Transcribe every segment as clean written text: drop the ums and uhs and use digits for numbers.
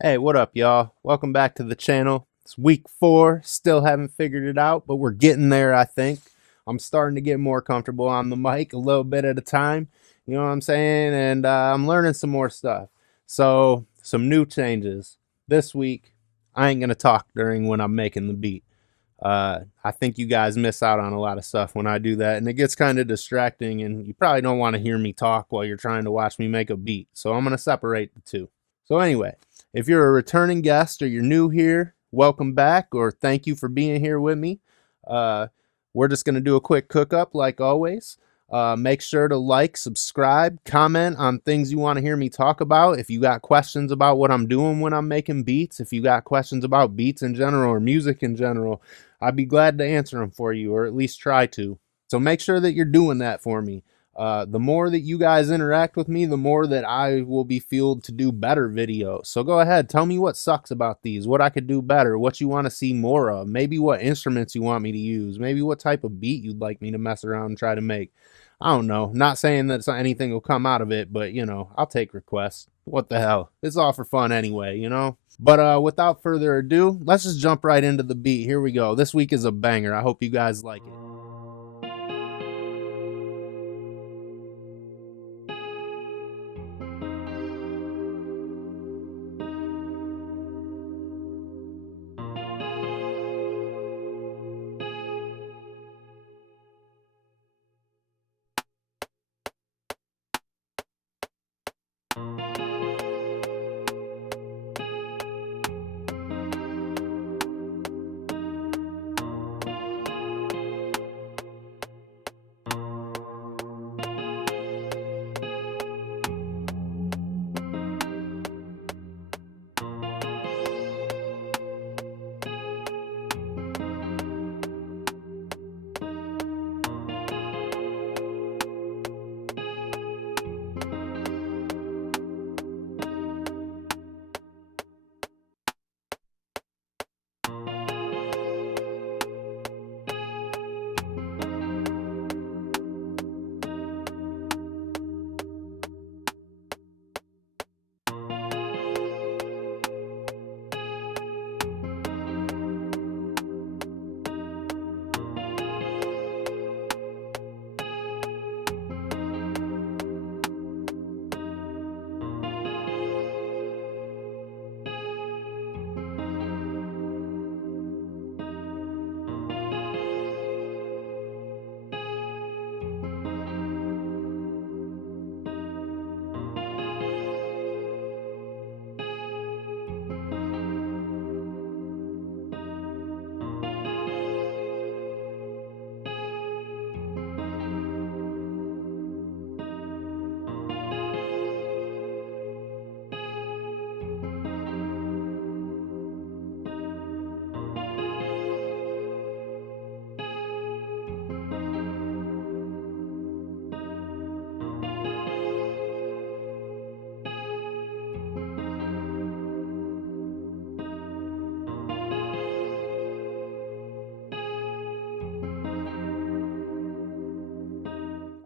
Hey, what up, y'all? Welcome back to the channel. It's week 4. Still haven't figured it out, but we're getting there, I think. I'm starting to get more comfortable on the mic a little bit at a time. You know what I'm saying? And I'm learning some more stuff. So, some new changes. This week, I ain't going to talk during when I'm making the beat. I think you guys miss out on a lot of stuff when I do that, and it gets kind of distracting, and you probably don't want to hear me talk while you're trying to watch me make a beat. So, I'm going to separate the two. So, anyway. If you're a returning guest or you're new here, welcome back or thank you for being here with me. We're just going to do a quick cook up like always. Make sure to like, subscribe, comment on things you want to hear me talk about. If you got questions about what I'm doing when I'm making beats, if you got questions about beats in general or music in general, I'd be glad to answer them for you or at least try to. So make sure that you're doing that for me. The more that you guys interact with me, the more that I will be fueled to do better videos. So go ahead, tell me what sucks about these, what I could do better, what you want to see more of, maybe what instruments you want me to use, maybe what type of beat you'd like me to mess around and try to make. I don't know. Not saying that anything will come out of it, but I'll take requests. What the hell? It's all for fun anyway. But without further ado, let's just jump right into the beat. Here we go. This week is a banger. I hope you guys like it.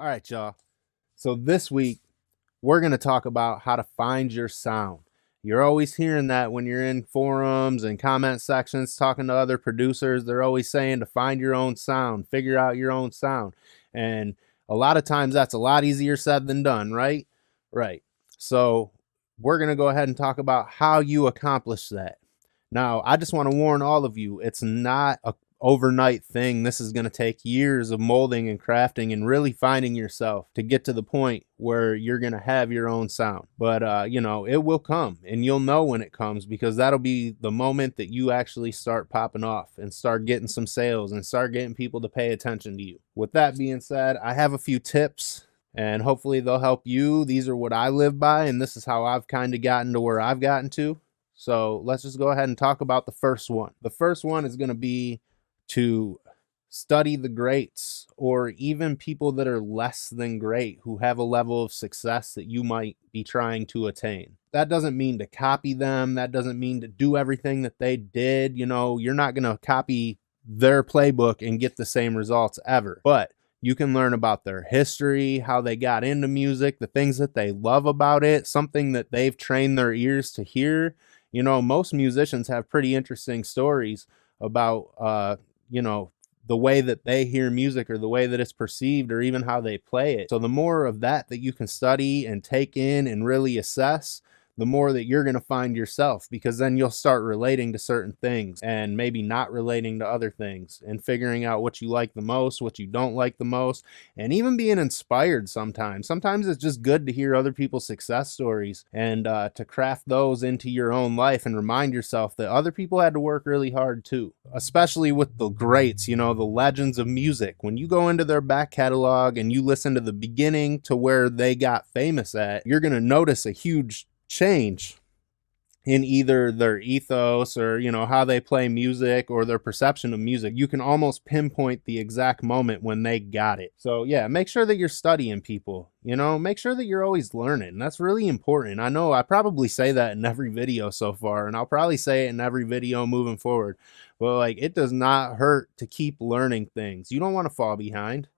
All right, y'all. So this week, we're going to talk about how to find your sound. You're always hearing that when you're in forums and comment sections talking to other producers. They're always saying to find your own sound, figure out your own sound. And a lot of times that's a lot easier said than done, right? Right. So we're going to go ahead and talk about how you accomplish that. Now, I just want to warn all of you, it's not a overnight thing. This is going to take years of molding and crafting and really finding yourself to get to the point where you're going to have your own sound. But it will come, and you'll know when it comes, because that'll be the moment that you actually start popping off and start getting some sales and start getting people to pay attention to you. With that being said, I have a few tips and hopefully they'll help you. These are what I live by, and this is how I've kind of gotten to where I've gotten to. So let's just go ahead and talk about the first one. The first one is going to be to study the greats, or even people that are less than great who have a level of success that you might be trying to attain. That doesn't mean to copy them. That doesn't mean to do everything that they did. You're not going to copy their playbook and get the same results ever. But you can learn about their history, how they got into music, the things that they love about it, something that they've trained their ears to hear. Most musicians have pretty interesting stories about, you know, the way that they hear music or the way that it's perceived or even how they play it. So the more of that you can study and take in and really assess, the more that you're going to find yourself, because then you'll start relating to certain things and maybe not relating to other things and figuring out what you like the most, what you don't like the most, and even being inspired sometimes. Sometimes it's just good to hear other people's success stories and to craft those into your own life and remind yourself that other people had to work really hard too, especially with the greats, the legends of music. When you go into their back catalog and you listen to the beginning to where they got famous at, you're going to notice a huge change in either their ethos or how they play music or their perception of music. You can almost pinpoint the exact moment when they got it. So yeah, make sure that you're studying people, make sure that you're always learning. That's really important. I know I probably say that in every video so far, and I'll probably say it in every video moving forward, but like, it does not hurt to keep learning things. You don't want to fall behind.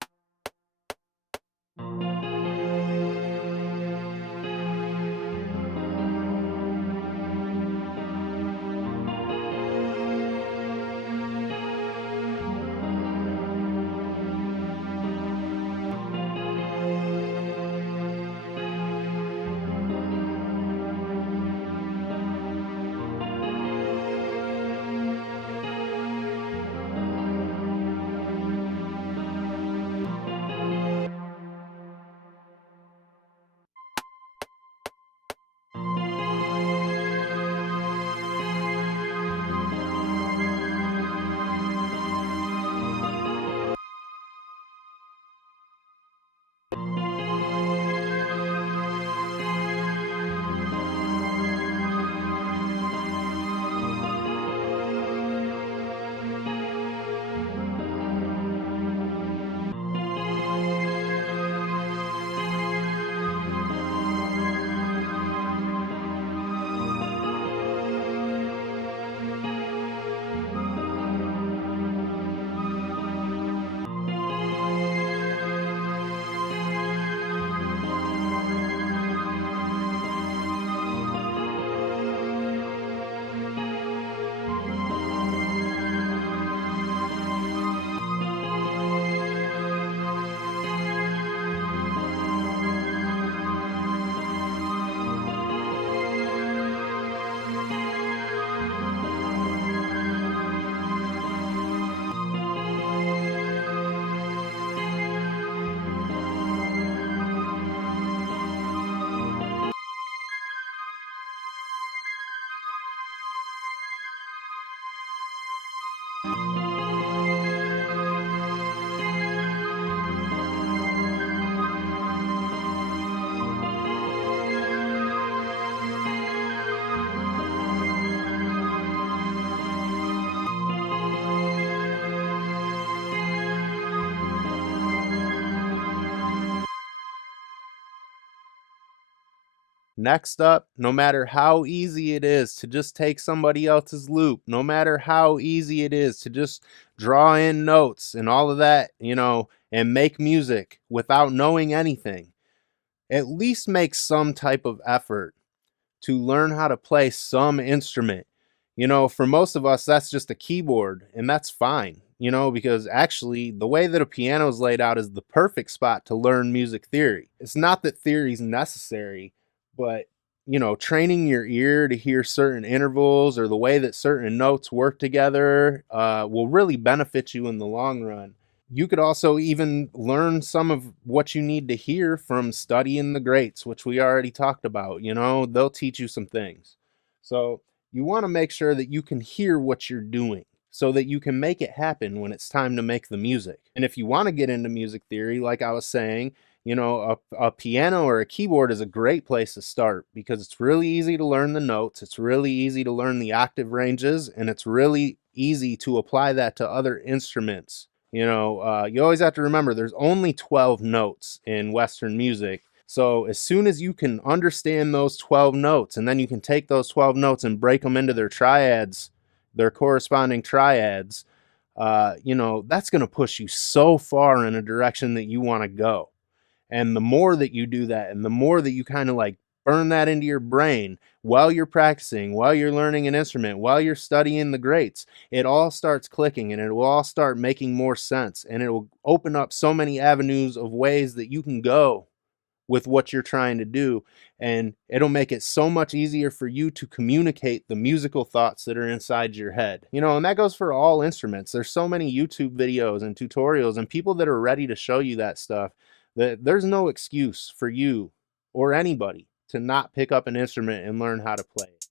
Next up, no matter how easy it is to just take somebody else's loop, no matter how easy it is to just draw in notes and all of that, and make music without knowing anything, at least make some type of effort to learn how to play some instrument. For most of us, that's just a keyboard, and that's fine, because actually the way that a piano is laid out is the perfect spot to learn music theory. It's not that theory is necessary, but training your ear to hear certain intervals or the way that certain notes work together will really benefit you in the long run. You could also even learn some of what you need to hear from studying the greats, which we already talked about. They'll teach you some things. So you want to make sure that you can hear what you're doing so that you can make it happen when it's time to make the music. And if you want to get into music theory, like I was saying, a piano or a keyboard is a great place to start because it's really easy to learn the notes. It's really easy to learn the octave ranges, and it's really easy to apply that to other instruments. You always have to remember there's only 12 notes in Western music. So as soon as you can understand those 12 notes, and then you can take those 12 notes and break them into their triads, their corresponding triads, that's going to push you so far in a direction that you want to go. And the more that you do that, and the more that you kind of like burn that into your brain while you're practicing, while you're learning an instrument, while you're studying the greats. It all starts clicking and it will all start making more sense, and it will open up so many avenues of ways that you can go with what you're trying to do, and it'll make it so much easier for you to communicate the musical thoughts that are inside your head. And that goes for all instruments. There's so many YouTube videos and tutorials and people that are ready to show you that stuff, that there's no excuse for you or anybody to not pick up an instrument and learn how to play it.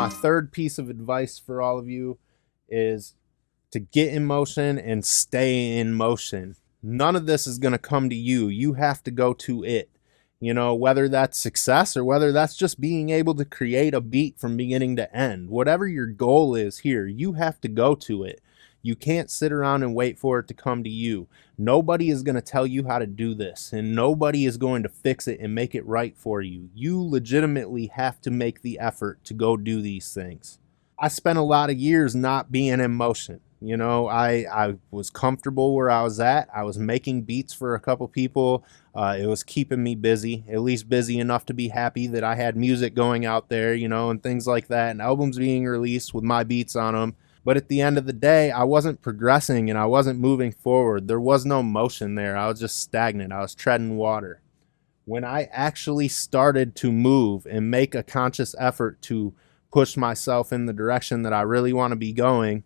my third piece of advice for all of you is to get in motion and stay in motion. None of this is going to come to you. You have to go to it. You know, whether that's success or whether that's just being able to create a beat from beginning to end. Whatever your goal is here, you have to go to it. You can't sit around and wait for it to come to you. Nobody is going to tell you how to do this, and nobody is going to fix it and make it right for you. You legitimately have to make the effort to go do these things. I spent a lot of years not being in motion. You know, I was comfortable where I was at. I was making beats for a couple people. It was keeping me busy, at least busy enough to be happy that I had music going out there, you know, and things like that, and albums being released with my beats on them. But at the end of the day, I wasn't progressing and I wasn't moving forward. There was no motion there. I was just stagnant. I was treading water. When I actually started to move and make a conscious effort to push myself in the direction that I really want to be going,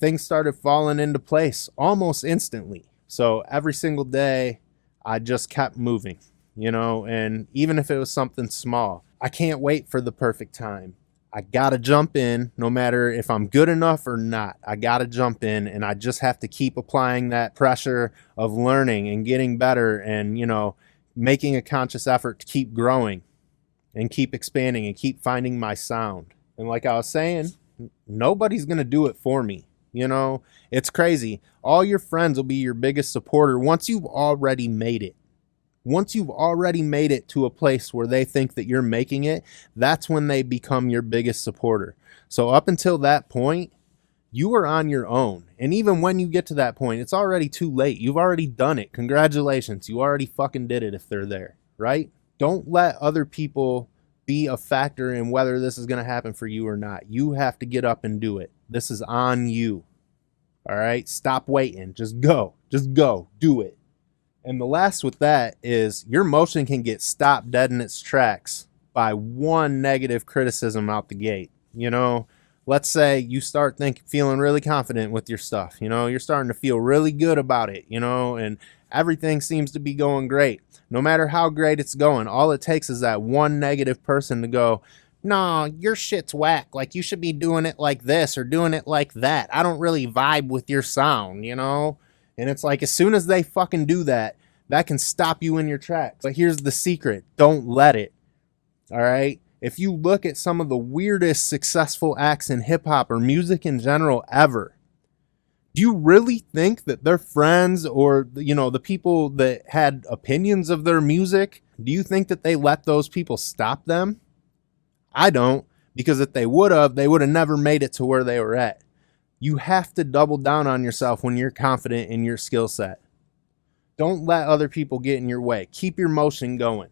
things started falling into place almost instantly. So every single day, I just kept moving, you know, and even if it was something small, I can't wait for the perfect time. I gotta jump in no matter if I'm good enough or not. I gotta jump in, and I just have to keep applying that pressure of learning and getting better and, you know, making a conscious effort to keep growing and keep expanding and keep finding my sound. And like I was saying, nobody's gonna do it for me. You know, it's crazy. All your friends will be your biggest supporter once you've already made it. Once you've already made it to a place where they think that you're making it, that's when they become your biggest supporter. So up until that point, you are on your own. And even when you get to that point, it's already too late. You've already done it. Congratulations. You already fucking did it if they're there, right? Don't let other people be a factor in whether this is going to happen for you or not. You have to get up and do it. This is on you. All right? Stop waiting. Just go. Just go. Do it. And the last with that is your motion can get stopped dead in its tracks by one negative criticism out the gate. You know, let's say you start feeling really confident with your stuff. You know, you're starting to feel really good about it, you know, and everything seems to be going great. No matter how great it's going, all it takes is that one negative person to go, no, your shit's whack. Like, you should be doing it like this or doing it like that. I don't really vibe with your sound, you know? And it's like, as soon as they fucking do that, that can stop you in your tracks. But here's the secret. Don't let it. All right? If you look at some of the weirdest successful acts in hip hop or music in general ever, do you really think that their friends or, you know, the people that had opinions of their music, do you think that they let those people stop them? I don't, because if they would have never made it to where they were at. You have to double down on yourself when you're confident in your skill set. Don't let other people get in your way. Keep your motion going.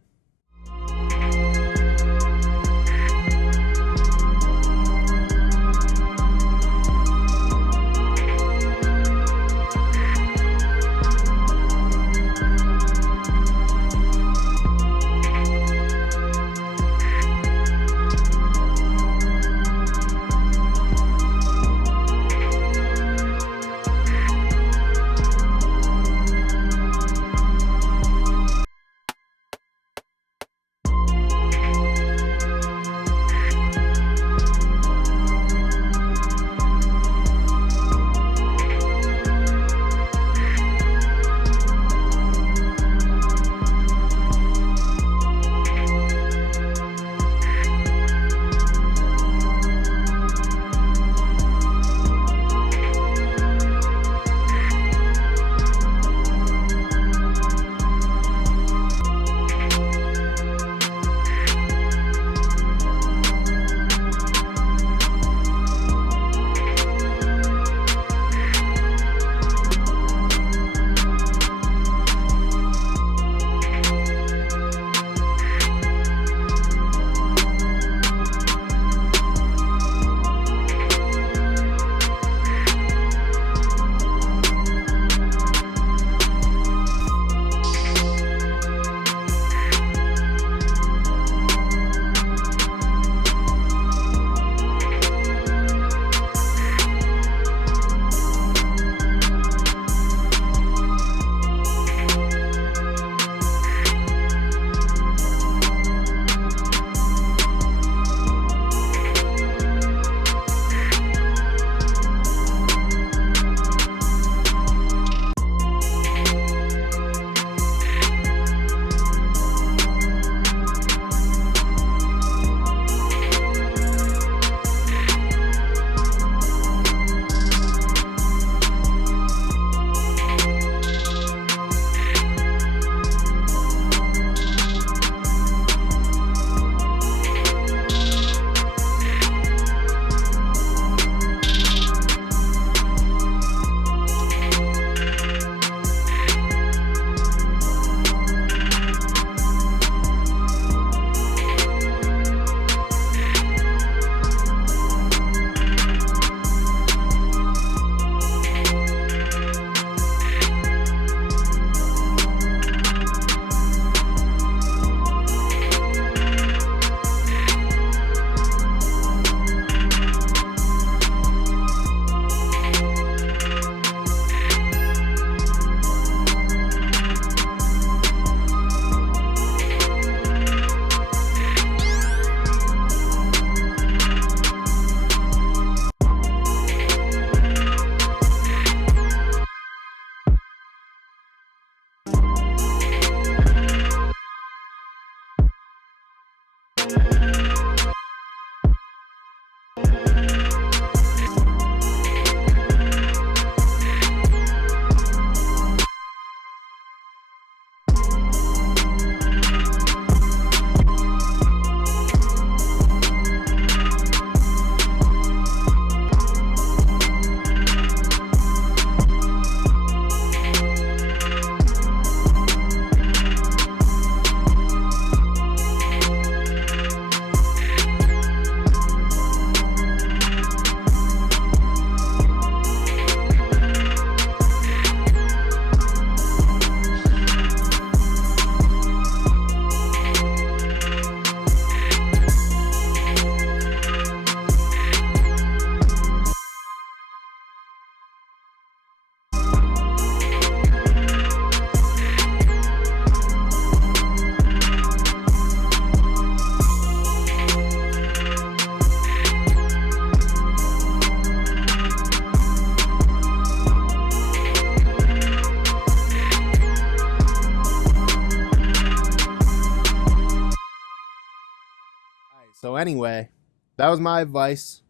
So anyway, that was my advice.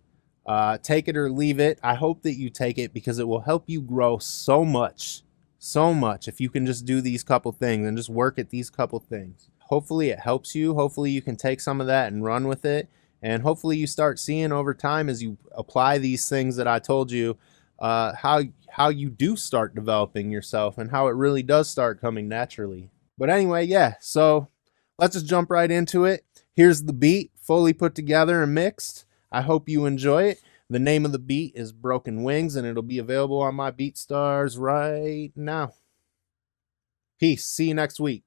Take it or leave it. I hope that you take it because it will help you grow so much, so much if you can just do these couple things and just work at these couple things. Hopefully it helps you. Hopefully you can take some of that and run with it. And hopefully you start seeing over time as you apply these things that I told you, how you do start developing yourself and how it really does start coming naturally. But anyway, yeah, so let's just jump right into it. Here's the beat, fully put together and mixed. I hope you enjoy it. The name of the beat is Broken Wings, and it'll be available on my BeatStars right now. Peace. See you next week.